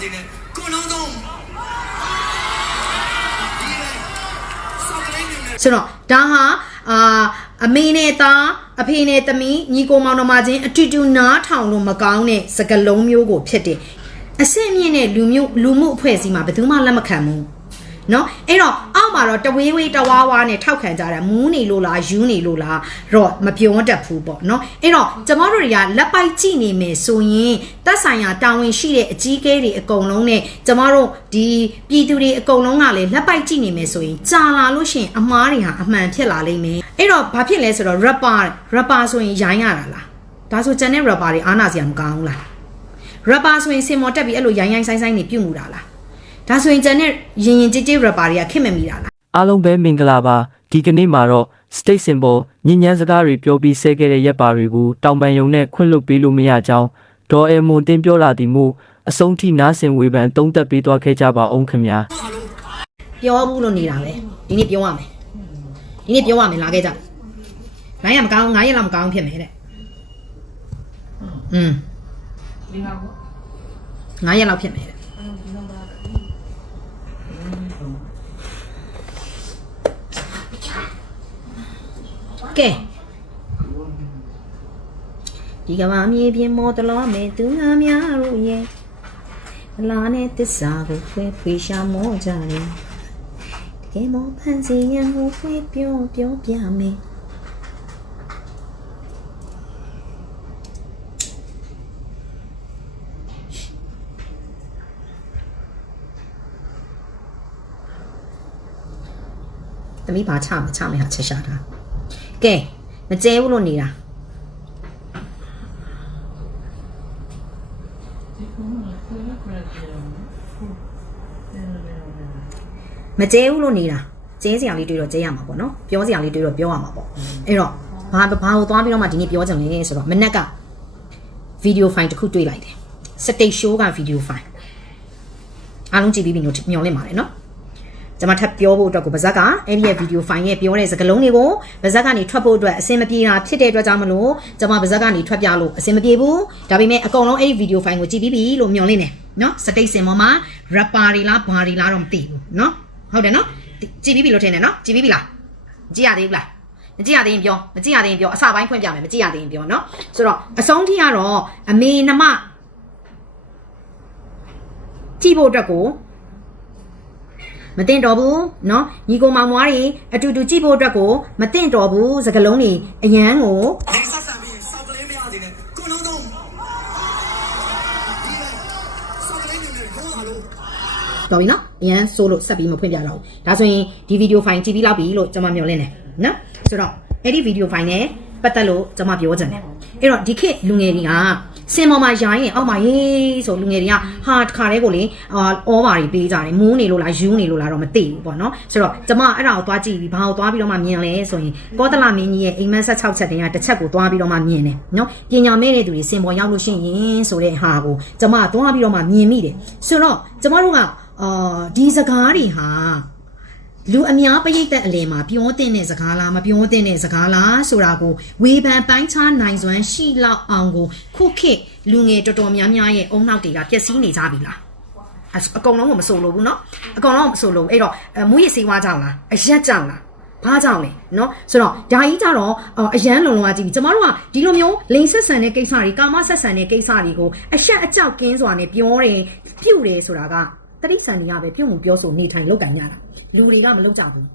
စေနဲ့ကိုလုံးသုံးဒီလေစောက်ကလေးနေနဲ့ဆိုတော့ဒါဟာအာအမေနဲ့သားအဖေနဲ့သမီးညီကိုမောင်နှမချင်းအတူတူနားထောင်လို့မကောင်းတဲ့စကားလုံးမျိုးကိုဖြစ်တယ်အဆင့်မြင့်တဲ့လူမျိုးလူမှုအဖွဲ့အစည်းမှာဘယ်သူမှလက်မခံဘူး နော်အဲ့တော့အောက်မှာတော့တဝေးဝေးတဝါဝါနဲ့ထောက်ခံကြတာမူးနေလို့လားယူးနေလို့လားတော့မပြောတတ်ဘူးပေါ့နော်အဲ့တော့ကျမတို့တွေကလက်ပိုက်ကြည့်နေမယ်ဆိုရင်သက်ဆိုင်ရာတာဝန်ရှိတဲ့အကြီးအကဲတွေအကုန်လုံးနဲ့ကျမတို့ဒီပြည်သူတွေအကုန်လုံးကလည်းလက်ပိုက်ကြည့်နေမယ်ဆိုရင်ကြာလာလို့ရှိရင်အမားတွေဟာအမှန်ဖြစ်လာလိမ့်မယ်အဲ့တော့ဘာဖြစ်လဲဆိုတော့ rapper rapper ဆိုရင်ရိုင်းရတာလားဒါဆိုကျန်တဲ့ rapper တွေအားနာစရာမကောင်းဘူးလား rapper ဆိုရင်စင်မော်တက်ပြီးအဲ့လိုရိုင်းရိုင်းဆိုင်ဆိုင်နေပြုတ်မှုတာလား ဒါဆိုရင်ကျန်တဲ့ရင်ရင်ကြည်ကြည် rapper တွေကခင်မမီတာလားအားလုံးပဲမင်္ဂလာပါဒီကနေ့မှာတော့ state symbol ညဉ့်ညမ်းစကားတွေပြောပြီးဆဲခဲ့တဲ့ရက်ပါတွေကိုတောင်ပန်ယုံနဲ့ခွင့်လွှတ်ပေးလို့မရကြောင်းဒေါ်အမွန်တင်ပြောလာသည်မို့အဆုံးထိနားဆင်ဝေဖန်သုံးသပ်ပေးသွားခဲ့ကြပါအောင်ခင်ဗျာပြောဘူးလို့နေတာပဲဒီနေ့ပြောရမယ်ဒီနေ့ပြောရမယ်လာခဲ့ကြနိုင်ရမကောင်း9ရက်လောက်မကောင်းဖြစ်မယ်တဲ့อืม9ရက်လောက်ဖြစ်မယ်တဲ့ ကဲဒီကဘာမြေပြင်မော်တလောမယ်သူငါများတို့ရဲ့အလားနဲ့တစ္ဆာကိုဖွေးဖွေးရှာမောကြတယ်တကယ်မောဖန်စီရန်ကိုဖွေးပြောပြောပြမ က်ရှာတာကဲမကျဲဘူးလို့နေတာမကျဲဘူးလို့နေတာကျဲစရာလေးတွေးတော့ကျဲရမှာပေါ့နော်ပြောစရာလေးတွေးတော့ပြောရမှာပေါ့အဲ့တော့ဘာဘာကိုသွားပြီးတော့မှဒီနေ့ပြောကြတယ်ဆိုတော့မနက်ကဗီဒီယိုဖိုင်တစ်ခုတွေ့လိုက်တယ်စတိတ်ရှိုးကဗီဒီယိုဖိုင်အားလုံးကြည့်ပြီးပြီလို့မျှော်လင့်ပါတယ်နော် ကျွန်မထပ်ပြောဖို့အတွက်ကိုဗဇက်ကအဲ့ဒီရဲ့ဗီဒီယိုဖိုင်ရဲ့ပြောတဲ့စကားလုံးတွေကိုဗဇက်ကနေထွက်ဖို့အတွက်အဆင်မပြေတာဖြစ်တဲ့အတွက်ကြောင့်မလို့ကျွန်မဗဇက်ကနေထွက်ပြလို့အဆင်မပြေဘူးဒါပေမဲ့အကုန်လုံးအဲ့ဒီဗီဒီယိုဖိုင်ကိုကြည့်ပြီးပြီလို့မျှော်လင့်တယ်နော်စတိတ်စင်ပေါ်မှာ rapper တွေလားဘာတွေလားတော့မသိဘူးနော်ဟုတ်တယ်နော်ကြည့်ပြီးပြီလို့ထင်တယ်နော်ကြည့်ပြီးပြီလားကြည့်ရသေးဘူးလားမကြည့်ရသေးရင်ပြောမကြည့်ရသေးရင်ပြောအစပိုင်းဖွင့်ပြမယ်မကြည့်ရသေးရင်ပြောနော်ဆိုတော့အဆုံးထိကတော့အမေနှမကြည့်ဖို့အတွက်ကို မတင်တော်ဘူးเนาะညီကိုမောင်မွားတွေအတူတူကြည့်ဖို့အတွက်ကိုမတင်တော်ဘူးစကလုံးတွေအရန်ကို နေဆက်ဆံပြီးစောက်ကလေးမရစေနဲ့ကိုလုံးသုံးဒီလေစောက်ကလေးနေနဲ့ရောလာလို့ တော်ပြီနော်အရန်ဆိုးလို့ဆက်ပြီးမဖွင့်ပြတော့ဘူးဒါဆိုရင်ဒီဗီဒီယိုဖိုင်ကြည့်ပြီးလောက်ပြီလို့ကျွန်မမျှော်လင့်တယ်နော်ဆိုတော့အဲ့ဒီဗီဒီယိုဖိုင်နဲ့ပတ်သက်လို့ကျွန်မပြောချင်တယ်အဲ့တော့ဒီခေတ်လူငယ်တွေက စင်ပေါ်မှာရိုင်းရင်အောက်မှာဟေးဆိုလူငယ်တွေကဟာတခါတည်းကိုလေအာအောပါတွေပေးကြတယ်မူးနေလို့လားယူနေလို့လားတော့မသိဘူးပေါ့နော်ဆိုတော့ကျွန်မအဲ့ဒါကိုသွားကြည့်ပြီးဘာကိုသွားပြီးတော့မှမြင်လဲဆိုရင်ကောသလမင်းကြီးရဲ့အိမ်မက်16ချက်တင်ကတစ်ချက်ကိုသွားပြီးတော့မှမြင်တယ်နော်ပညာမဲ့တဲ့သူတွေစင်ပေါ်ရောက်လို့ရှိရင်ဆိုတဲ့ဟာကိုကျွန်မသွားပြီးတော့မှမြင်မိတယ်ဆိုတော့ကျွန်မတို့ကအာဒီစကားတွေဟာ လူအများပရိသတ်အလယ်မှာပြောတဲ့တဲ့စကားလားမပြောတဲ့တဲ့စကားလားဆိုတာကိုဝေဖန်ပိုင်းခြားနိုင်စွမ်းရှိလောက်အောင်ကိုခုခေတ်လူငယ်တော်တော်များများရဲ့အုံနောက်တွေကပျက်စီးနေကြပြီလားအအကုန်လုံးကိုမဆိုလို့ဘူးเนาะအကုန်လုံးကိုမဆိုလို့ဘူးအဲ့တော့အမူရစေဝါကြောင့်လားအရက်ကြောင့်လားဘာကြောင့်လဲเนาะဆိုတော့ဓာကြီးကြတော့အော်အရန်လုံလုံကကြည့်ပြီကျမတို့ကဒီလိုမျိုးလိန်ဆက်ဆန်တဲ့ကိစ္စတွေကာမဆက်ဆန်တဲ့ကိစ္စတွေကိုအရှက်အကြောက်ကင်းစွာနဲ့ပြောတယ်ပြုတ်တယ်ဆိုတာက တတိဆန်တွေကပဲပြုတ်မှုပြောဆိုနေထိုင်လောက်ကန်ကြတာလူတွေကမလောက်ကြဘူး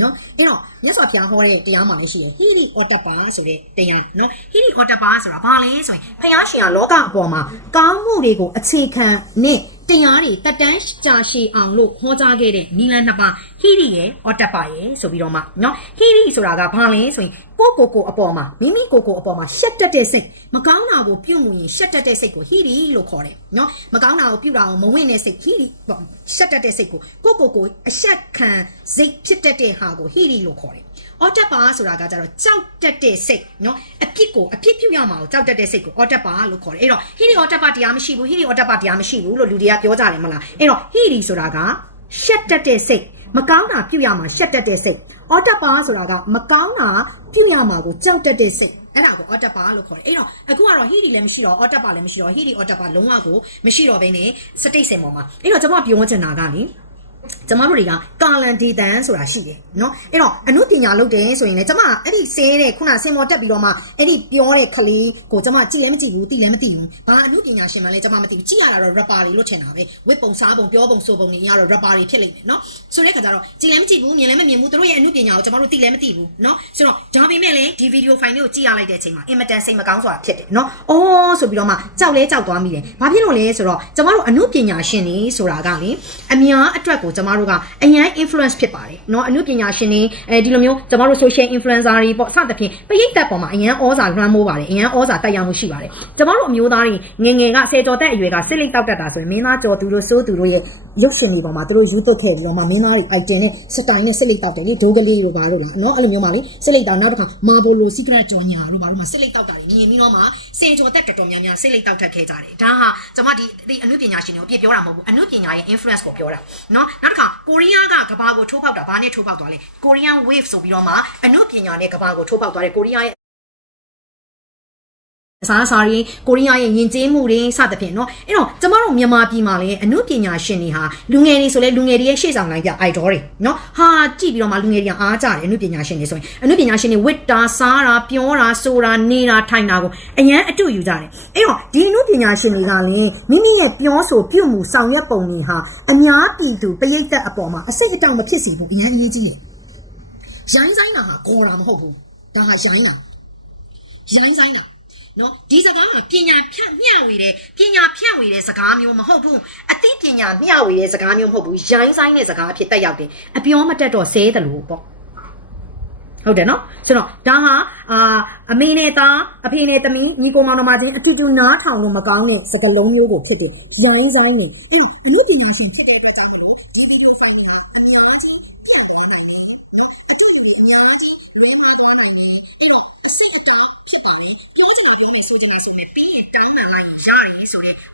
နော်အဲ့တော့မြတ်စွာဘုရားဟောတဲ့တရားမှာလည်းရှိတယ်ဟိရိဩတ္တပါဆိုတဲ့တရားနော်ဟိရိဩတ္တပါဆိုတာဘာလဲဆိုရင်ဘုရားရှင်ကလောကအပေါ်မှာကောင်းမှုတွေကိုအခြေခံနဲ့ တရားတွေတက်တန်းကြာရှည်အောင်လို့ဟောကြားခဲ့တဲ့နီလန်နှစ်ပါးဟိရိရဲ့ဩတ္တပါရဲ့ဆိုပြီးတော့မှနော်ဟိရိဆိုတာကဘာလဲဆိုရင်ကိုကိုကိုအပေါ်မှာမိမိကိုကိုအပေါ်မှာရှက်တက်တဲ့စိတ်မကောင်းတာကိုပြုတ်မှုရင်ရှက်တက်တဲ့စိတ်ကိုဟိရိလို့ခေါ်တယ်နော်မကောင်းတာကိုပြုတ်တာကိုမဝင်တဲ့စိတ်ဟိရိပေါ့ရှက်တက်တဲ့စိတ်ကိုကိုကိုကိုအရှက်ခံစိတ်ဖြစ်တတ်တဲ့ဟာကိုဟိရိလို့ခေါ်တယ် အော်တက်ပါဆိုတာကကြတော့ကြောက်တက်တဲ့စိတ်နော်အပြစ်ကိုအပြစ်ပြုတ်ရမှာကိုကြောက်တက်တဲ့စိတ်ကိုအော်တက်ပါလို့ခေါ်တယ်အဲ့တော့ဟိရိအော်တက်ပါတရားမရှိဘူးဟိရိအော်တက်ပါတရားမရှိဘူးလို့လူတွေကပြောကြတယ်မလားအဲ့တော့ဟိရိဆိုတာကရှက်တက်တဲ့စိတ်မကောင်းတာပြုတ်ရမှာရှက်တက်တဲ့စိတ်အော်တက်ပါဆိုတာကမကောင်းတာပြုတ်ရမှာကိုကြောက်တက်တဲ့စိတ်အဲ့ဒါကို order bar လို့ခေါ်တယ်အဲ့တော့အခုကတော့ဟီဒီလည်းမရှိတော့ order bar လည်းမရှိတော့ဟီဒီ order bar လုံးဝကိုမရှိတော့ဘဲနဲ့စတိတ်စင်ပေါ်မှာအဲ့တော့ကျွန်မပြောချင်တာကလေ ကျမတို့တွေကကာလန်ဒေတန်ဆိုတာရှိတယ်နော်အဲ့တော့အမှုပညာလုပ်တယ်ဆိုရင်လည်းကျမအဲ့ဒီဆဲတဲ့ခုနဆင်မော်တက်ပြီးတော့မှအဲ့ဒီပြောတဲ့ကလေးကိုကျမကြည့်လည်းမကြည့်ဘူးသိလည်းမသိဘူးဘာအမှုပညာရှင်မှလည်းကျမမသိဘူးကြည့်ရတာတော့ rapper တွေလို့ထင်တာပဲဝစ်ပုံစားပုံပြောပုံဆိုပုံတွေရတော့ rapper တွေဖြစ်လိမ့်မယ်နော်ဆိုတဲ့ခါကျတော့ကြည့်လည်းမကြည့်ဘူးမြင်လည်းမမြင်ဘူးတို့ရဲ့အမှုပညာကိုကျမတို့သိလည်းမသိဘူးနော်ဆိုတော့ဒါပေမဲ့လည်းဒီ video file လေးကိုကြည့်ရလိုက်တဲ့အချိန်မှာ imminent စိတ်မကောင်းဆိုတာဖြစ်တယ်နော်အော်ဆိုပြီးတော့မှကြောက်လဲကြောက်သွားမိတယ်ဘာဖြစ်လို့လဲဆိုတော့ကျမတို့အမှုပညာရှင်တွေဆိုတာကလေအများအတွက်ကိုကျမတို့ကအရန် influence ဖြစ်ပါတယ်เนาะအမှုပညာရှင်တွေအဲဒီလိုမျိုးကျမတို့ social influencer တွေပေါ့စသဖြင့်ပရိသတ်ပေါ်မှာအရန်ဩဇာလွှမ်းမိုးပါတယ်အရန်ဩဇာတက်ရောက်မှုရှိပါတယ်ကျမတို့အမျိုးသားတွေငငယ်ကဆယ်ကျော်သက်အရွယ်ကစစ်လိတ်တောက်တတ်တာဆိုရင်မင်းသားကျော်သူတို့စိုးသူတို့ရဲ့ရုပ်ရှင်တွေပေါ်မှာသူတို့ယူသွတ်ခဲ့ပြီးတော့မှမင်းသားတွေ item နဲ့ style နဲ့စစ်လိတ်တောက်တယ်လေဒိုးကလေးတို့ဘာတို့လားเนาะအဲ့လိုမျိုးမှာလေစစ်လိတ်တောက်နောက်တစ်ခါမာဘိုလို secret ကြော်ညာတို့ဘာတို့မှာစစ်လိတ်တောက်တာတွေမြင်ပြီးတော့မှဆယ်ကျော်သက်တော်တော်များများစစ်လိတ်တောက်ထက်ခဲ့ကြတယ်ဒါဟာကျမဒီအမှုပညာရှင်တွေကိုပြပြောတာမဟုတ်ဘူးအမှုပညာရဲ့ influence ကိုပြောတာเนาะနောက်တစ်ခါကိုရီးယားကကဘာကိုထိုးပေါက်တာဘာနဲ့ထိုးပေါက်သွားလဲ Korean wave ဆိုပြီးတော့မှအနုပညာနဲ့ကဘာကိုထိုးပေါက်သွားတယ်ကိုရီးယားရဲ့ အစားအစာတွေကိုရီးယားရဲ့ယဉ်ကျေးမှုတွေစသဖြင့်เนาะအဲ့တော့ကျမတို့မြန်မာပြည်မှာလည်းအနုပညာရှင်တွေဟာလူငယ်တွေဆိုလဲလူငယ်တွေရဲ့ရှေ့ဆောင်လိုင်းပြ idol တွေเนาะဟာကြည့်ပြီးတော့မှလူငယ်တွေကအားကြတယ်အနုပညာရှင်တွေဆိုရင်အနုပညာရှင်တွေဝစ်တာစားတာပြောတာဆိုတာနေတာထိုင်တာကိုအရန်အတူယူကြတယ်အဲ့တော့ဒီအနုပညာရှင်တွေကလည်းမိမိရဲ့ပြောဆိုပြုမှုဆောင်ရွက်ပုံတွေဟာအများပြည်သူပရိသတ်အပေါ်မှာအစိတ်အတောင်မဖြစ်စေဘူးအရန်အရေးကြီးတယ်ရိုင်းဆိုင်တာဟာခေါ်တာမဟုတ်ဘူးဒါဟာရိုင်းတာ ရိုင်းဆိုင်တာ နော်ဒီစကားမှာပညာဖြန့်မျှဝေတယ်ပညာဖြန့်ဝေတဲ့စကားမျိုးမဟုတ်ဘူးအသိပညာမျှဝေတဲ့စကားမျိုးမဟုတ်ဘူးရိုင်းဆိုင်တဲ့စကားအဖြစ်တက်ရောက်တယ်အပြောမတက်တော့ဆဲတယ်လို့ပေါ့ဟုတ်တယ်နော်ဆိုတော့ဒါဟာအာအမေနဲ့သားအဖေနဲ့သမီးညီကိုမောင်နှမချင်းအတူတူနားထောင်လို့မကောင်းတဲ့စကားလုံးမျိုးကိုဖြစ်တယ်ရိုင်းဆိုင်နေအဲ့အမှုပညာရှင်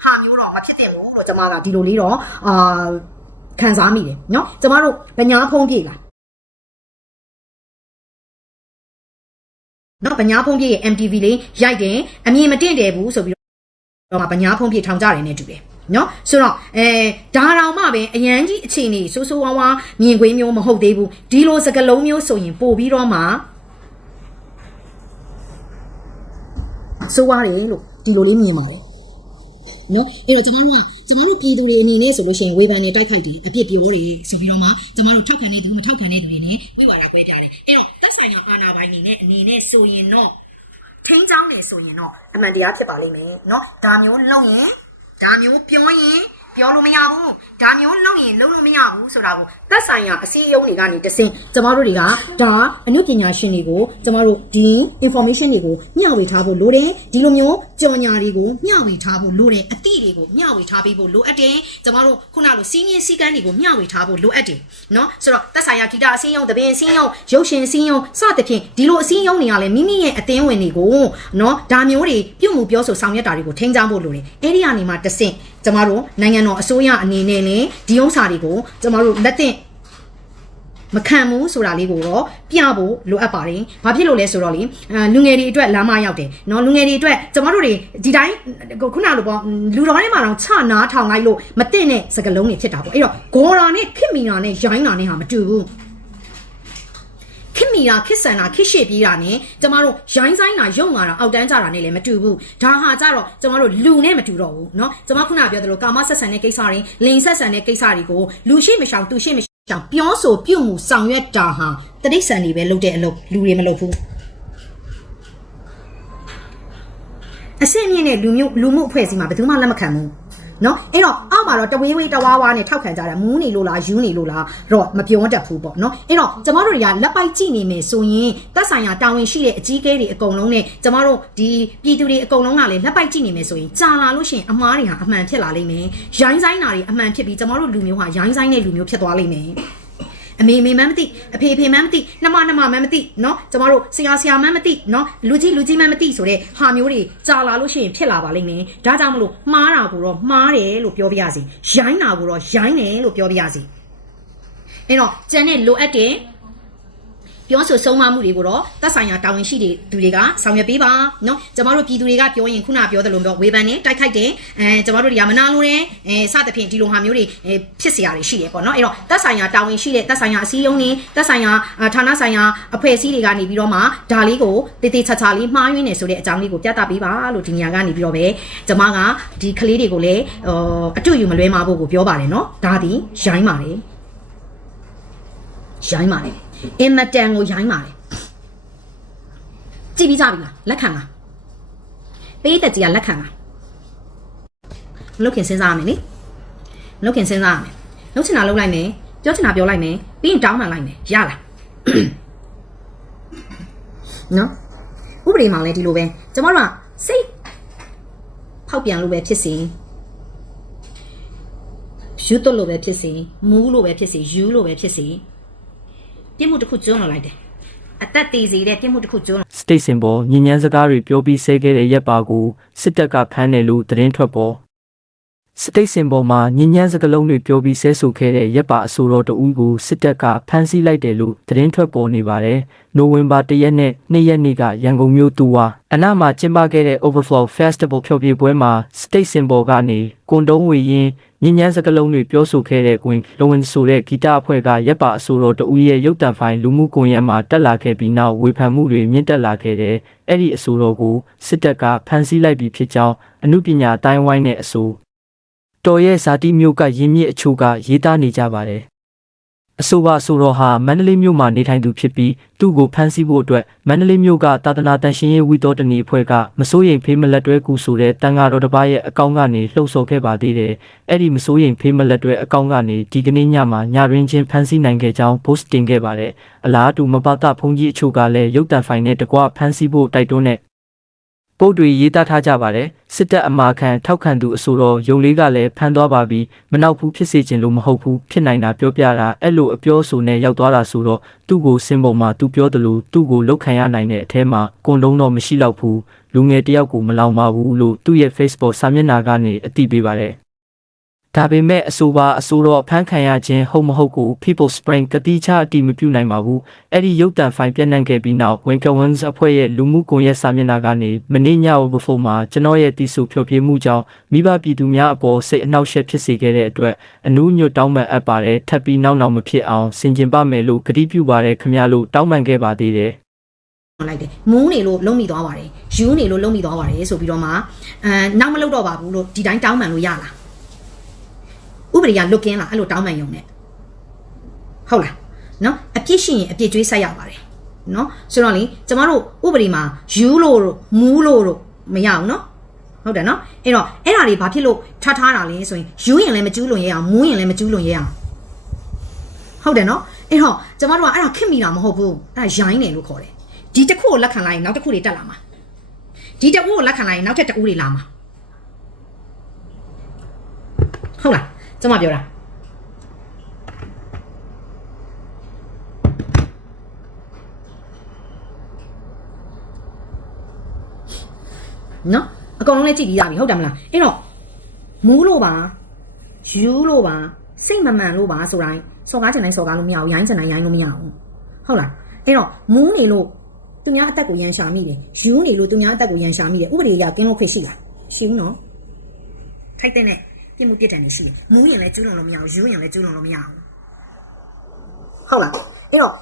ဟာမျိုးတော့မဖြစ်သင့်ဘူးလို့ကျွန်မကဒီလိုလေးတော့အာခံစားမိတယ်เนาะကျမတို့ဗညာဖုံးပြေလာနော်ဗညာဖုံးပြေရဲ့ MTV လေးရိုက်တယ်အမြင်မတင့်တယ်ဘူးဆိုပြီးတော့မှဗညာဖုံးပြေထောင်ကြတယ်နဲ့တူတယ်နော်ဆိုတော့အဲဒါတောင်မှပဲအရန်ကြီးအခြေအနေဆိုးဆိုးဝါးဝါမြင်ကွင်းမျိုးမဟုတ်သေးဘူးဒီလိုစကလုံးမျိုးဆိုရင်ပို့ပြီးတော့မှဆိုးဝါးတယ်လို့ဒီလိုလေးမြင်ပါတယ် နော်အဲ့တော့ကျမတို့ကကျမတို့ပြည်သူတွေအနေနဲ့ဆိုလို့ရှိရင်ဝေဖန်နေတိုက်ခိုက်တယ်အပြစ်ပြောတယ်ဆိုပြီးတော့မှကျမတို့ထောက်ခံနေသူမထောက်ခံနေသူတွေနဲ့ဝိဝါဒကွဲပြားတယ်အဲ့တော့သက်ဆိုင်ရာအာဏာပိုင်တွေနဲ့အနေနဲ့ဆိုရင်တော့ထိန်းချောင်းနေဆိုရင်တော့အမှန်တရားဖြစ်ပါလိမ့်မယ်နော်ဒါမျိုးလုပ်ရင်ဒါမျိုးပြောရင် ပြောလို့မရဘူးဒါမျိုးလုပ်ရင်လုပ်လို့မရဘူးဆိုတာကိုသက်ဆိုင်ရာအစည်းအရုံးတွေကနေတဆင်ကျမတို့တွေကဒါအမှုပညာရှင်တွေကိုကျမတို့ဒီ information တွေကိုမျှဝေထားဖို့လိုတယ်ဒီလိုမျိုးကြော်ညာတွေကိုမျှဝေထားဖို့လိုတယ်အသည့်တွေကိုမျှဝေထားပေးဖို့လိုအပ်တယ်ကျမတို့ခုနလိုစီးမြင့်စည်းကမ်းတွေကိုမျှဝေထားဖို့လိုအပ်တယ်เนาะဆိုတော့သက်ဆိုင်ရာဂီတအစည်းအရုံးတပင်အစည်းအရုံးရုပ်ရှင်အစည်းအရုံးစသဖြင့်ဒီလိုအစည်းအရုံးတွေကလည်းမိမိရဲ့အသင်းဝင်တွေကိုเนาะဒါမျိုးတွေပြုမှုပြောဆိုဆောင်ရွက်တာတွေကိုထိန်းချောင်းဖို့လိုတယ်အဲ့ဒီကနေမှတဆင့် ကျမတို့နိုင်ငံတော်အစိုးရအနေနဲ့လည်းဒီဥစ္စာတွေကိုကျမတို့လက်သင့်မခံဘူးဆိုတာလေးကိုတော့ပြဖို့လိုအပ်ပါတယ်။ဘာဖြစ်လို့လဲဆိုတော့လေအဲလူငယ်တွေအတွက်လမ်းမရောက်တယ်။နော်လူငယ်တွေအတွက်ကျမတို့တွေဒီတိုင်းခုနလိုပေါ့လူတော်ထဲမှာတော့ချနားထောင်လိုက်လို့မသိတဲ့စကလုံးတွေဖြစ်တာပေါ့။အဲ့တော့ဂေါ်ရာနဲ့ခစ်မီနာနဲ့ရိုင်းနာနဲ့ဟာမတူဘူး။ ခစ်မီနာခစ်ဆန်နာခစ်ရှေ့ပြေးတာနဲ့ကျမတို့ရိုင်းဆိုင်နာရုံမာတာအောက်တန်းကြတာနဲ့လည်းမတူဘူး။ဒါဟာကြတော့ကျမတို့လူနဲ့မတူတော့ဘူးเนาะ။ကျမခုနပြောသလိုကာမဆက်ဆန်တဲ့ကိစ္စတွေလိန်ဆက်ဆန်တဲ့ကိစ္စတွေကိုလူရှိမရှောင်သူရှိမရှောင်ကြောင့်ပြောဆိုပြုမှုဆောင်ရွက်တာဟာတတိษံတွေပဲလုပ်တဲ့အလုပ်လူတွေမလုပ်ဘူးအဆင့်မြင့်တဲ့လူမျိုးလူမှုအဖွဲ့အစည်းမှာဘယ်သူမှလက်မခံဘူး နော်အဲ့တော့အောက်မှာတော့တဝေးဝေးတဝါဝါနဲ့ထောက်ခံကြတယ်မူးနေလို့လားယူးနေလို့လားတော့မပြောတတ်ဘူးပေါ့နော်အဲ့တော့ကျမတို့တွေကလက်ပိုက်ကြည့်နေမယ်ဆိုရင်သက်ဆိုင်ရာတာဝန်ရှိတဲ့အကြီးအကဲတွေအကုန်လုံးနဲ့ကျမတို့ဒီပြည်သူတွေအကုန်လုံးကလည်းလက်ပိုက်ကြည့်နေမယ်ဆိုရင်ကြာလာလို့ရှိရင်အမားတွေဟာအမှန်ဖြစ်လာလိမ့်မယ်ရိုင်းဆိုင်တာတွေအမှန်ဖြစ်ပြီးကျမတို့လူမျိုးဟာရိုင်းဆိုင်တဲ့လူမျိုးဖြစ်သွားလိမ့်မယ် အမေမေမမသိအဖေဖေမမသိနှမနှမမမသိနော်ကျမတို့ဆရာဆရာမမသိနော်လူကြီးလူကြီးမမသိဆိုတဲ့ဟာမျိုးတွေကြာလာလို့ရှိရင်ဖြစ်လာပါလိမ့်မယ်ဒါကြောင့်မလို့မှားတာကိုတော့မှားတယ်လို့ပြောပြရစီရိုင်းတာကိုတော့ရိုင်းတယ်လို့ပြောပြရစီအဲ့တော့ကျန်တဲ့လိုအပ်တဲ့ ပြောဆိုဆုံးမမှုတွေကိုတော့သက်ဆိုင်ရာတာဝန်ရှိတဲ့သူတွေကဆောင်ရွက်ပေးပါနော်ကျမတို့ပြည်သူတွေကပြောရင်ခုနပြောသလိုမျိုးဝေဖန်နေတိုက်ခိုက်တယ်အဲကျမတို့တွေကမနာလိုတယ်အဲစသဖြင့်ဒီလိုဟာမျိုးတွေဖြစ်စရာတွေရှိတယ်ပေါ့နော်အဲ့တော့သက်ဆိုင်ရာတာဝန်ရှိတဲ့သက်ဆိုင်ရာအစည်းအရုံးတွေသက်ဆိုင်ရာဌာနဆိုင်ရာအဖွဲ့အစည်းတွေကနေပြီးတော့မှဒါလေးကိုတေတေချာချာလေးမှားယွင်းနေဆိုတဲ့အကြောင်းလေးကိုပြသပေးပါလို့ဒီညကနေပြီးတော့ပဲကျမကဒီကလေးတွေကိုလည်းအတူယူမလွဲမှာဖို့ကိုပြောပါတယ်နော်ဒါဒီရိုင်းပါတယ်ရိုင်းပါတယ် အင်မတန်ကိုရိုင်းပါတယ်ကြည့်ပြီးကြပြီလားလက်ခံလားပေးတဲ့ကြီးကလက်ခံလားမလုတ်ခင်စဉ်းစားရမယ်လေမလုတ်ခင်စဉ်းစားရမယ်လုတ်ချင်တာလုတ်လိုက်မယ်ပြောချင်တာပြောလိုက်မယ်ပြီးရင်တောင်းပန်လိုက်မယ်ရလားနော်ဥပဒေမှာလည်းဒီလိုပဲကျမတို့ကစိတ်ဖောက်ပြန်လို့ပဲဖြစ်စေယူတော့လို့ပဲဖြစ်စေမူးလို့ပဲဖြစ်စေယူလို့ပဲဖြစ်စေ ပြစ်မှုတစ်ခုကျွန်းလာလိုက်တယ်အသက်သေးစေတဲ့ပြစ်မှုတစ်ခုကျွန်း state symbol ညဉ့်ညမ်းစကားတွေပြောပြီးဆဲခဲ့တဲ့ရက်ပါကိုစစ်တပ်ကဖမ်းတယ်လို့သတင်းထွက်ပေါ် state symbol မှာညဉ့်ညမ်းစကားလုံးတွေပြောပြီးဆဲဆိုခဲ့တဲ့ရက်ပါအဆိုတော်တဦးကိုစစ်တပ်ကဖမ်းဆီးလိုက်တယ်လို့သတင်းထွက်ပေါ်နေပါတယ်။နိုဝင်ဘာ၁ရက်နဲ့၂ရက်နေ့ကရန်ကုန်မြို့တူဝါအနားမှာကျင်းပခဲ့တဲ့ Overflow Festival ဖျော်ဖြေပွဲမှာ state symbol ကနေကွန်တုံးဝေရင်ညဉ့်ညမ်းစကားလုံးတွေပြောဆိုခဲ့တဲ့ကွင်လုံဝင်ဆိုတဲ့ဂီတအဖွဲ့ကရက်ပါအဆိုတော်တဦးရဲ့ရုပ်တံဖိုင်လူမှုကွန်ရက်မှာတက်လာခဲ့ပြီးနောက်ဝေဖန်မှုတွေမြင့်တက်လာခဲ့တဲ့အဲ့ဒီအဆိုတော်ကိုစစ်တပ်ကဖမ်းဆီးလိုက်ပြီးဖြစ်ကြောင်းအမှုပညာအတိုင်းဝိုင်းနဲ့အဆို တော်ရဲ့ဇာတိမျိုးကရင်းမြစ်အချို့ကရေးသားနေကြပါတယ်။အဆိုပါဆိုတော့ဟာမန္တလေးမြို့မှာနေထိုင်သူဖြစ်ပြီးသူ့ကိုဖမ်းဆီးဖို့အတွက်မန္တလေးမြို့ကသာသနာတန်ရှင်ရေးဝီတော်တနီအဖွဲ့ကမစိုးရိမ်ဖေးမလက်တွဲကူဆိုတဲ့တန်ဃာတော်တစ်ပါးရဲ့အကောင့်ကနေလှုပ်ဆော်ခဲ့ပါသေးတယ်။အဲ့ဒီမစိုးရိမ်ဖေးမလက်တွဲအကောင့်ကနေဒီကနေ့ညမှာညရင်းချင်းဖမ်းဆီးနိုင်ခဲ့ကြောင်း post တင်ခဲ့ပါတယ်။အလားတူမပတ်သက်ဖုန်ကြီးအချို့ကလည်းရုပ်တံဖိုင်နဲ့တကွဖမ်းဆီးဖို့တိုက်တွန်းတဲ့ ပုတ်တွေရေးသားထားကြပါတယ်စစ်တပ်အမာခံထောက်ခံသူအဆိုတော်ယုံလေးကလည်းဖမ်းသွားပါပြီမနောက်ဘူးဖြစ်စေချင်လို့မဟုတ်ဘူးဖြစ်နိုင်တာပြောပြတာအဲ့လိုအပြောဆိုနဲ့ရောက်သွားတာဆိုတော့သူ့ကိုစင်ပုံမှာသူပြောတယ်လို့သူ့ကိုလောက်ခံရနိုင်တဲ့အထဲမှာကွန်လုံးတော့မရှိတော့ဘူးလူငယ်တယောက်ကိုမလောင်ပါဘူးလို့သူ့ရဲ့ Facebook စာမျက်နှာကနေအသိပေးပါတယ် ဒါပေမဲ့အဆိုပါအဆိုတော့ဖမ်းခံရခြင်းဟုတ်မဟုတ်ကို People Spring ကတိချအတိမပြုနိုင်ပါဘူးအဲ့ဒီရုပ်တံဖိုင်ပြန့်နှံ့ခဲ့ပြီးနောက် Winker Ones အဖွဲ့ရဲ့လူမှုကွန်ရက်စာမျက်နှာကနေမနေ့ည Overflow မှာကျွန်တော်ရဲ့တီစုဖြောပြမှုကြောင့်မိဘပြည်သူများအပေါ်စိတ်အနှောက်အယှက်ဖြစ်စေခဲ့တဲ့အတွက်အနူးညွတ်တောင်းပန်အပ်ပါတယ်ထပ်ပြီးနောက်နောက်မဖြစ်အောင်ဆင်ကျင်ပါမယ်လို့ကတိပြုပါတယ်ခင်ဗျားလို့တောင်းပန်ခဲ့ပါသေးတယ်လိုက်တယ်မူးနေလို့လုံးမိသွားပါတယ်ယူနေလို့လုံးမိသွားပါတယ်ဆိုပြီးတော့မှအဲနောက်မလုပ်တော့ပါဘူးလို့ဒီတိုင်းတောင်းပန်လို့ရလား ဥပဒေကလွတ်ကင်းလားအဲ့လိုတောင်းပန်ရုံနဲ့ဟုတ်လားနော်အပြစ်ရှိရင်အပြစ်ကြွေးဆက်ရပါတယ်နော်ဆိုတော့လေကျမတို့ဥပဒေမှာယူလို့တို့မူးလို့တို့မရဘူးနော်ဟုတ်တယ်နော်အဲ့တော့အဲ့ဒါတွေဘာဖြစ်လို့ထားထားတာလဲဆိုရင်ယူရင်လည်းမကျူးလွန်ရအောင်မူးရင်လည်းမကျူးလွန်ရအောင်ဟုတ်တယ်နော်အဲ့တော့ကျမတို့ကအဲ့ဒါခင်မိတာမဟုတ်ဘူးအဲ့ဒါရိုင်းတယ်လို့ခေါ်တယ်ဒီတစ်ခုကိုလက်ခံလိုက်ရင်နောက်တစ်ခုတွေတက်လာမှာဒီတစ်ခုကိုလက်ခံလိုက်ရင်နောက်ထပ်တစ်ခုတွေလာမှာဟုတ်လား ကျမပြောတာနော်အကောင်လုံးလည်းကြည့်ပြီးသားပြီဟုတ်တယ်မလားအဲ့တော့မူးလို့ပါယူလို့ပါစိတ်မမှန်လို့ပါဆိုတိုင်းစော်ကားချင်တိုင်းစော်ကားလို့မရဘူးရိုင်းချင်တိုင်းရိုင်းလို့မရဘူးဟုတ်လားအဲ့တော့မူးနေလို့သူများအသက်ကိုရန်ရှာမိတယ်ယူနေလို့သူများအသက်ကိုရန်ရှာမိတယ်ဥပဒေအရကင်းလို့ခွင့်ရှိလားရှိဘူးနော်ထိုက်တဲ့နဲ့ ပြစ်မှုပြစ်ဒဏ်တွေရှိတယ်မူးရင်လည်းကျူးလွန်လို့မရဘူးယူရင်လည်းကျူးလွန်လို့မရဘူးဟုတ်လားအဲ့တော့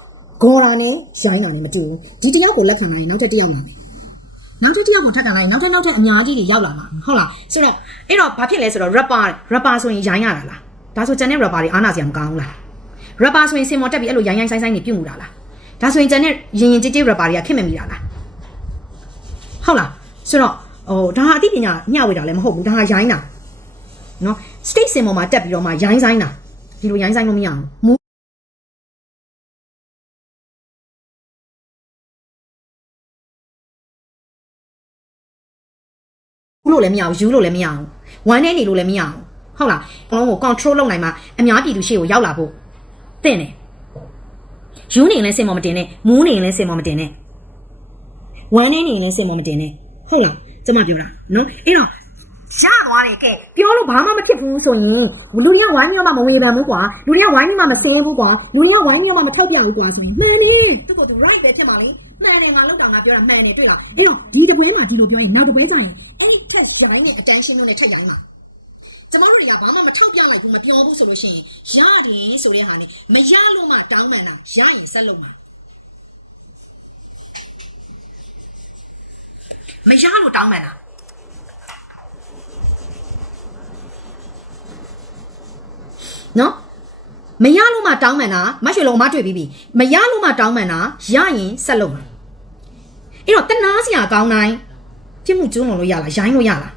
ဂေါ်ရာနဲ့ရိုင်းတာနဲ့မတူဘူးဒီတယောက်ကိုလက်ခံလိုက်ရင်နောက်ထပ်တစ်ယောက်လာမယ်နောက်ထပ်တစ်ယောက်ကိုထပ်ကန်လိုက်ရင်နောက်ထပ်နောက်ထပ်အများကြီးတွေရောက်လာမှာဟုတ်လားဆိုတော့အဲ့တော့ဘာဖြစ်လဲဆိုတော့ rapper rapper ဆိုရင်ရိုင်းရတာလားဒါဆိုကျန်တဲ့ rapper တွေအားနာစရာမကောင်းဘူးလား rapper ဆိုရင်စင်မော်တက်ပြီးအဲ့လိုရိုင်းရိုင်းဆိုင်ဆိုင်နေပြုတ်မှုတာလားဒါဆိုရင်ကျန်တဲ့ရင်ရင်ကြည်ကြည် rapper တွေကခင်မမိတာလားဟုတ်လားဆိုတော့ဟိုဒါဟာအသိပညာမျှဝေတာလည်းမဟုတ်ဘူးဒါဟာရိုင်းတာ နော် state စင်မော်မှာတက်ပြီးတော့မှရိုင်းဆိုင်တာဒီလိုရိုင်းဆိုင်လို့မရဘူးမူလို့လည်းမရဘူးယူလို့လည်းမရဘူးဝမ်းနေနေလို့လည်းမရဘူးဟုတ်လားအလုံးကို control လုပ်နိုင်မှာအများပြည်သူရှေ့ကိုရောက်လာဖို့တင့်တယ်ယူနေရင်လည်းစင်မမတင်နဲ့မူးနေရင်လည်းစင်မမတင်နဲ့ဝမ်းနေနေရင်လည်းစင်မမတင်နဲ့ဟုတ်လားကျမပြောတာနော်အဲ့တော့ ရသွားတယ်ကဲပြောလို့ဘာမှမဖြစ်ဘူးဆိုရင်လူတွေကဝိုင်းမျိုးမှမဝေဖန်ဘူးကွာလူတွေကဝိုင်းမျိုးမှမစင်းဘူးကွာလူတွေကဝိုင်းမျိုးမှမထောက်ပြဘူးကွာဆိုရင်မှန်တယ်သူကသူ right ပဲဖြစ်မှာလေမှန်တယ်ငါလောက်တာငါပြောတာမှန်တယ်တွေ့လားအဲ့တော့ဒီတပွဲမှာဒီလိုပြောရင်နောက်တပွဲကျရင်အဲ့ထက်ရိုင်းနဲ့ attention နဲ့ချက်ရိုင်းမှာကျမတို့တွေကဘာမှမထောက်ပြလိုက်ဘူးမပြောဘူးဆိုလို့ရှိရင်ရတယ်ဆိုတဲ့ဟာနဲ့မရလို့မှတောင်းမှန်တာရရင်ဆက်လုပ်မှာမရလို့တောင်းမှန်တာ နော်မရလို့မှတောင်းမှန်တာမရွှေလုံးအမတွေ့ပြီးပြီမရလို့မှတောင်းမှန်တာရရင်ဆက်လုပ်မှာအဲ့တော့တနာစရာကောင်းတိုင်းပြစ်မှုကျူးလွန်လို့ရလားရိုင်းလို့ရလား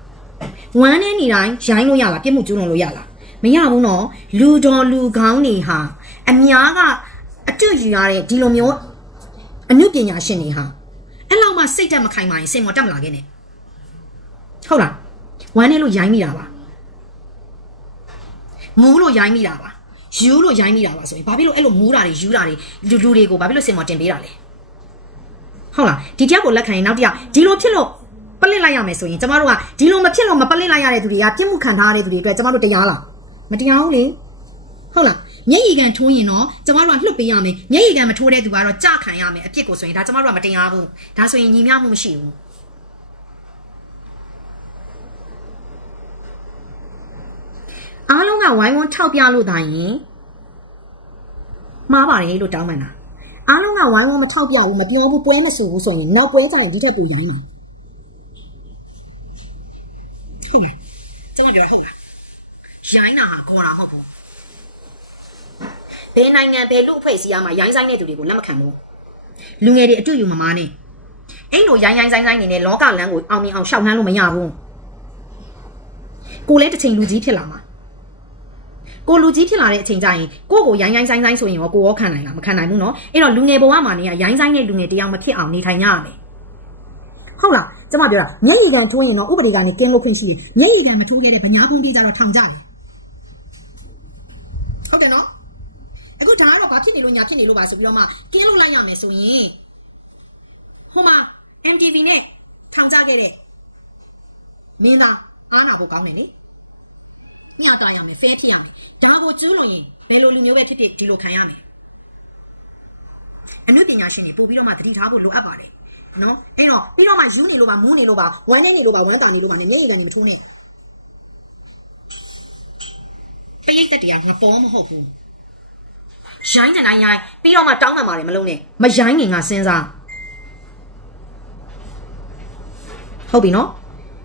ဝမ်းနေနေတိုင်းရိုင်းလို့ရလားပြစ်မှုကျူးလွန်လို့ရလားမရဘူးနော်လူတော်လူကောင်းတွေဟာအများကအတူယူရတဲ့ဒီလိုမျိုးအနုပညာရှင်တွေဟာအဲ့လောက်မှစိတ်တက်မခိုင်ပါရင်စင်မတက်မလာခဲ့နဲ့ဟုတ်လားဝမ်းနေလို့ရိုင်းမိတာပါ မူးလို့ရိုင်းမိတာပါယူလို့ရိုင်းမိတာပါဆိုရင်ဘာဖြစ်လို့အဲ့လိုမူးတာတွေယူတာတွေလူလူတွေကိုဘာဖြစ်လို့စင်မတင်ပေးတာလဲဟုတ်လားဒီတယောက်ကိုလက်ခံရင်နောက်တစ်ယောက်ဒီလိုဖြစ်လို့ပလစ်လိုက်ရမယ်ဆိုရင်ကျမတို့ကဒီလိုမဖြစ်လို့မပလစ်လိုက်ရတဲ့သူတွေကပြစ်မှုခံထားရတဲ့သူတွေအတွက်ကျမတို့တရားလားမတရားဘူးလေဟုတ်လားမျက်ရည်ကန်ထိုးရင်တော့ကျမတို့ကလှုပ်ပေးရမယ်မျက်ရည်ကန်မထိုးတဲ့သူကတော့ကြခံရမယ်အပြစ်ကိုဆိုရင်ဒါကျမတို့ကမတရားဘူးဒါဆိုရင်ညီမျှမှုမရှိဘူးအားလုံးက ဝိုင်းဝန်းထောက်ပြလို့သာရင်မှားပါတယ်လို့တောင်းပန်တာအားလုံးကဝိုင်းဝန်းမထောက်ပြဘူးမပြောဘူးပွဲမဆိုဘူးဆိုရင်နောက်ပွဲကျရင်ဒီထက်ပိုရိုင်းမှာဟုတ်ကဲ့ကျွန်တော်ပြောဟုတ်လားရိုင်းတာဟာခေါ်တာဟုတ်ဘူးဘယ်နိုင်ငံဘယ်လူအဖွဲ့အစည်းအမှာရိုင်းဆိုင်တဲ့သူတွေကိုလက်မခံဘူးလူငယ်တွေအတူယူမမားနဲ့အဲ့လိုရိုင်းရိုင်းဆိုင်ဆိုင်နေနဲ့လောကလမ်းကိုအောင်မြင်အောင်ရှောက်နှမ်းလို့မရဘူးကိုလည်းတစ်ချိန်လူကြီးဖြစ်လာမှာ ကိုလူကြီးဖြစ်လာတဲ့အချိန်ကျရင်ကိုကိုရိုင်းရိုင်းဆိုင်ဆိုင်ဆိုရင်ရောကိုရောခံနိုင်လားမခံနိုင်ဘူးနော်အဲ့တော့လူငယ်ဘဝမှာနေရရိုင်းဆိုင်တဲ့လူငယ်တယောက်မဖြစ်အောင်နေထိုင်ရမယ်ဟုတ်လားကျမပြောတာမျက်ရည်ကန်ထိုးရင်တော့ဥပဒေကနေကင်းလို့ခွင့်ရှိရင်မျက်ရည်ကန်မထိုးခဲ့တဲ့ဗညာကုန်းပြေးကြတော့ထောင်ကြတယ်ဟုတ်တယ်နော်အခုဒါကတော့ဘာဖြစ်နေလို့ညာဖြစ်နေလို့ပါဆိုပြီးတော့မှကင်းလို့လိုက်ရမယ်ဆိုရင်ဟိုမှာ MTV နဲ့ထောင်ကြခဲ့တဲ့မင်းသားအားနာဖို့ကောင်းတယ်လေ မျှတရမယ်ဖဲဖြစ်ရမယ်ဒါကိုကျူးလွန်ရင်ဘယ်လိုလူမျိုးပဲဖြစ်ဖြစ်ဒီလိုခံရမယ်အနုပညာရှင်တွေပို့ပြီးတော့မှသတိထားဖို့လိုအပ်ပါတယ်နော်အဲ့တော့ပြီးတော့မှယူနေလို့ပါမူးနေလို့ပါဝမ်းနေနေလို့ပါဝမ်းတာနေလို့ပါနဲ့မျက်ရည်ကနေမထိုးနဲ့ပရိတ်တက်တရားငပေါ်မဟုတ်ဘူးရိုင်းတဲ့နိုင်ရိုင်းပြီးတော့မှတောင်းပန်ပါတယ်မလုံးနဲ့မရိုင်းငင်ငါစဉ်းစားဟုတ်ပြီနော်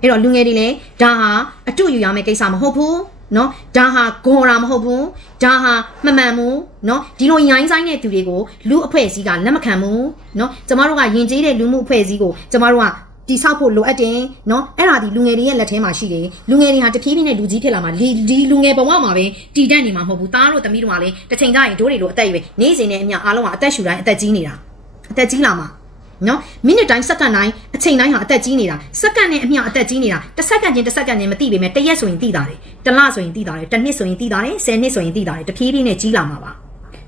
အဲ့တော့လူငယ်တွေလည်းဒါဟာအတူယူရမယ့်ကိစ္စမဟုတ်ဘူး နော်ဒါဟာဂွန်တာမဟုတ်ဘူးဒါဟာမှန်မှန်ဘူးနော်ဒီလိုရိုင်းဆိုင်တဲ့သူတွေကိုလူအဖွဲ့အစည်းကလက်မခံဘူးနော်ကျမတို့ကယဉ်ကျေးတဲ့လူမှုအဖွဲ့အစည်းကိုကျမတို့ကတိဆောက်ဖို့လိုအပ်တယ်နော်အဲ့ဒါဒီလူငယ်တွေရဲ့လက်ထဲမှာရှိတယ်လူငယ်တွေဟာတဖြည်းဖြည်းနဲ့လူကြီးဖြစ်လာမှာဒီလူငယ်ဘဝမှာပဲတည်တတ်နေမှာမဟုတ်ဘူးသားတို့သမီးတို့ကလည်းတစ်ချိန်ကျရင်တို့တွေလိုအသက်ရွယ်နေစဉ်နဲ့အမျှအားလုံးကအသက်ရှူတိုင်းအသက်ကြီးနေတာအသက်ကြီးလာမှာ နော်မိနစ်တိုင်းစက္ကန့်တိုင်းအချိန်တိုင်းဟာအသက်ကြီးနေတာစက္ကန့်နဲ့အမျှအသက်ကြီးနေတာတစ်စက္ကန့်ချင်းတစ်စက္ကန့်ချင်းမသိပေမဲ့တစ်ရက်ဆိုရင်သိတာတယ်တစ်လဆိုရင်သိတာတယ်တစ်နှစ်ဆိုရင်သိတာတယ်ဆယ်နှစ်ဆိုရင်သိတာတယ်တဖြည်းဖြည်းနဲ့ကြီးလာမှာပါ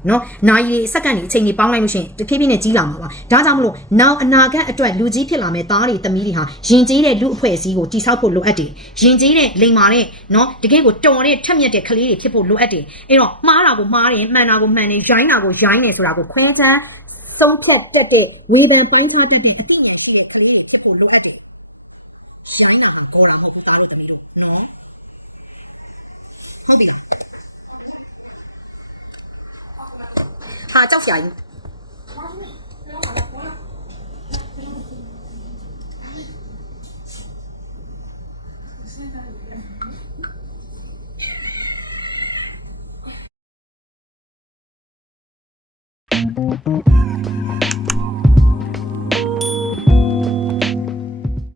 နော်နိုင်ရီစက္ကန့်ကြီးအချိန်ကြီးပေါင်းလိုက်လို့ရှိရင်တဖြည်းဖြည်းနဲ့ကြီးလာမှာပါဒါကြောင့်မလို့နောက်အနာဂတ်အတွက်လူကြီးဖြစ်လာမဲ့သားတွေသမီးတွေဟာယဉ်ကျေးတဲ့လူအဖွဲ့အစည်းကိုတိဆောက်ဖို့လိုအပ်တယ်ယဉ်ကျေးတဲ့လိမ်မာတဲ့နော်တကယ်ကိုတော်တဲ့ထက်မြက်တဲ့ကလေးတွေဖြစ်ဖို့လိုအပ်တယ်အဲ့တော့မှားတာကိုမှားတယ်မှန်တာကိုမှန်တယ်ရိုင်းတာကိုရိုင်းတယ်ဆိုတာကိုခွဲခြမ်း ဆုံးဖြတ်တတ်တဲ့ဝေဖန်ပိုင်းခြားတတ်တဲ့အသိဉာဏ်ရှိတဲ့ကလေးတွေဖြစ်ဖို့လိုအပ်တယ်။ရိုင်းတာကကောလာမဟုတ်တာလို့ပြောလို့နော်။ဟုတ်ပြီ။ဟာကြောက်စရာကြီး။